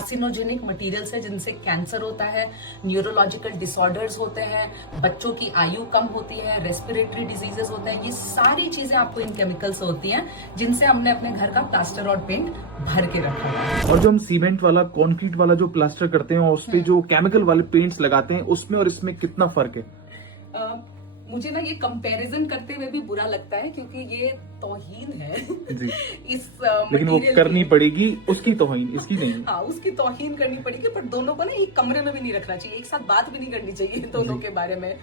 Carcinogenic materials है जिनसे cancer होता है, न्यूरोलॉजिकल डिसऑर्डर्स होते हैं, बच्चों की आयु कम होती है, रेस्पिरेटरी डिजीजेस होते हैं। ये सारी चीजें आपको इन केमिकल से होती हैं जिनसे हमने अपने घर का प्लास्टर और पेंट भर के रखा हुआ है। और जो हम सीमेंट वाला कंक्रीट वाला जो प्लास्टर करते हैं और उस पे जो केमिकल वाले पेंट्स लगाते हैं, उसमें और इसमें कितना फर्क है? मुझे ना ये कंपैरिजन करते हुए भी बुरा लगता है क्योंकि ये तौहीन है जी। इस लेकिन वो मटेरियल करनी की। पड़ेगी, उसकी तौहीन, इसकी नहीं। हाँ, उसकी तौहीन करनी पड़ेगी, पर दोनों को ना एक कमरे में भी नहीं रखना चाहिए, एक साथ बात भी नहीं करनी चाहिए दोनों के बारे में।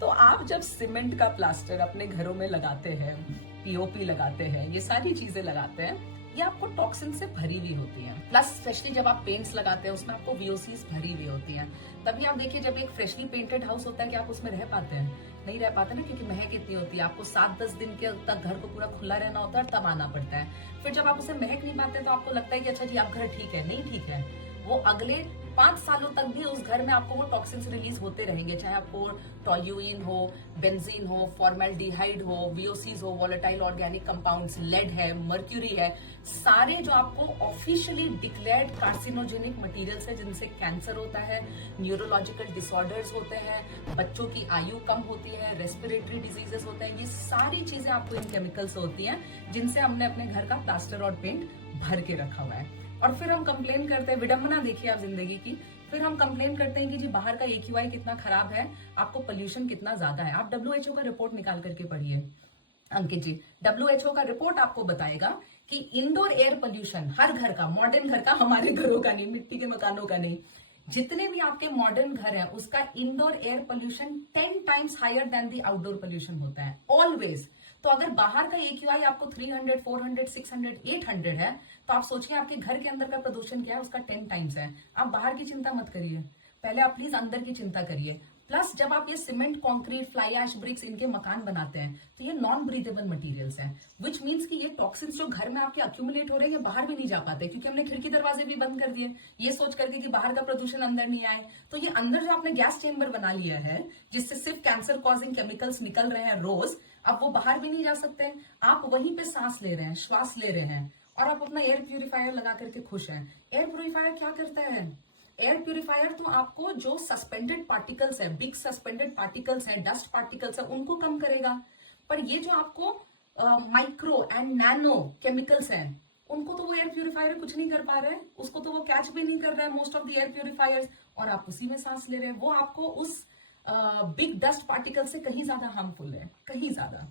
तो आप जब सीमेंट का प्लास्टर अपने घरों में लगाते हैं, पीओपी लगाते हैं, ये सारी चीजें लगाते हैं, ये आपको टॉक्सिन से भरी हुई होती है। प्लस स्पेशली जब आप पेंट्स लगाते हैं उसमें आपको वीओसीज भरी हुई होती हैं। तभी आप देखिए जब एक फ्रेशली पेंटेड हाउस होता है कि आप उसमें रह पाते हैं, नहीं रह पाते ना, क्योंकि महक इतनी होती है। आपको 7-10 दिन के तक घर को पूरा खुला रहना होता है और तब आना पड़ता है। फिर जब आप उसे महक नहीं पाते तो आपको लगता है कि अच्छा जी आप घर ठीक है, नहीं ठीक है। वो अगले 5 सालों तक भी उस घर में आपको वो टॉक्सिन्स रिलीज होते रहेंगे, चाहे आपको टॉल्यूइन हो, बेंजीन हो, फॉर्मेल्डिहाइड हो, वीओसीज हो, वोलेटाइल ऑर्गेनिक कंपाउंड्स, लेड है, मर्क्यूरी है, सारे जो आपको ऑफिशियली डिक्लेयर्ड कार्सिनोजेनिक मटेरियल्स है जिनसे कैंसर होता है, न्यूरोलॉजिकल डिसऑर्डर्स होते हैं, बच्चों की आयु कम होती है, रेस्पिरेटरी डिजीजेस होते हैं। ये सारी चीजें आपको इन केमिकल से होती हैं जिनसे हमने अपने घर का प्लास्टर और पेंट भर के रखा हुआ है। और फिर हम कंप्लेन करते हैं, विडंबना देखिए आप जिंदगी की, फिर हम कंप्लेन करते हैं कि जी बाहर का AQI कितना खराब है, आपको पोल्यूशन कितना ज्यादा है। आप WHO का रिपोर्ट निकाल करके पढ़िए अंकित जी। WHO का रिपोर्ट आपको बताएगा कि इंडोर एयर पोल्यूशन हर घर का, मॉडर्न घर का, हमारे घरों का नहीं, मिट्टी के मकानों का नहीं, जितने भी आपके मॉडर्न घर हैं उसका indoor air pollution 10 times higher than the outdoor pollution होता है ऑलवेज। तो अगर बाहर का AQI आपको 300, 400, 600, 800 है, तो आप सोचिए आपके घर के अंदर का प्रदूषण क्या है, उसका 10 टाइम्स है। आप बाहर की चिंता मत करिए, पहले आप प्लीज अंदर की चिंता करिए। प्लस जब आप ये cement, concrete, fly ash, bricks इनके मकान बनाते हैं तो ये नॉन ब्रीथेबल मटेरियल्स हैं, विच मीन्स कि ये टॉक्सिन्स जो घर में आपके अक्यूमुलेट हो रहे हैं ये बाहर भी नहीं जा पाते, क्योंकि हमने खिड़की दरवाजे भी बंद कर दिए ये सोच करके कि बाहर का प्रदूषण अंदर नहीं आए। तो ये अंदर जो आपने गैस चेंबर बना लिया है जिससे सिर्फ कैंसर कॉजिंग केमिकल्स निकल रहे हैं रोज, अब वो बाहर भी नहीं जा सकते। आप वहीं पे सांस ले रहे हैं, श्वास ले रहे हैं, और आप अपना एयर प्यूरिफायर लगा करके खुश हैं। एयर प्यूरिफायर क्या करता है? एयर प्यूरिफायर तो आपको जो सस्पेंडेड पार्टिकल्स है, बिग सस्पेंडेड पार्टिकल्स है, डस्ट पार्टिकल्स है, उनको कम करेगा। पर ये जो आपको माइक्रो एंड नैनो केमिकल्स हैं, उनको तो वो एयर प्यूरिफायर कुछ नहीं कर पा रहे हैं, उसको तो वो कैच भी नहीं कर रहे हैं most of the air purifiers, और आप उसी में सांस ले रहे हैं। वो आपको उस बिग डस्ट पार्टिकल से कहीं ज्यादा हार्मफुल है, कहीं ज्यादा।